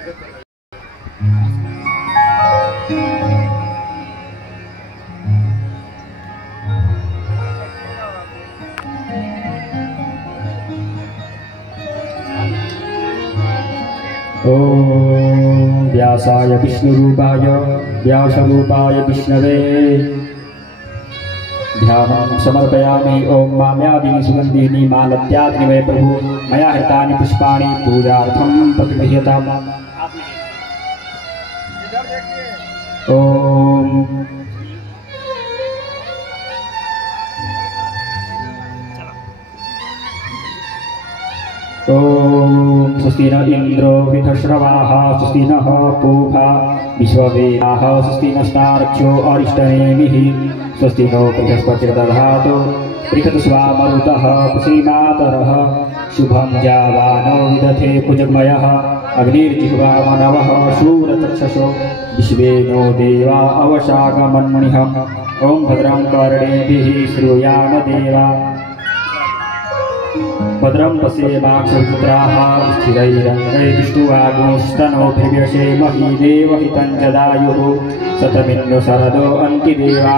ओम व्यासाय विष्णुरूपाय व्यासरूपाय विष्णवे ध्यानं समर्पयामि। ओम माम्यादीनि सुगन्धीनि मालत्यादीनि वै प्रभु मया हृतानि पुष्पाणि पूजार्थं प्रतिगृह्यताम्। ओम ओम स्वस्ति न इंद्रो वृद्धश्रवाः स्वस्ति नः पूषा विश्ववेदाः स्वस्ति नस्तार्क्ष्यो अरिष्टनेमिः स्वस्ति नो बृहस्पतिर्दधातु बृहत्स्वामरुतः श्रीमातरः शुभं जावानो विदधे कुजगमयः अग्निर्जिह्वा मनवः शूरचक्षुषो विश्वे नो देवा अवशागमन्निः। ओम भद्रं कर्णेभिः श्रूयाम देवा भद्रं पश्येमाक्षपुत्राः स्थिरैरङ्गैर्दुष्टुवागुंस्तनोभिर्यशेमहि देवहितं जदायुः शतमिन्दु शरदो अन्तिदेवा।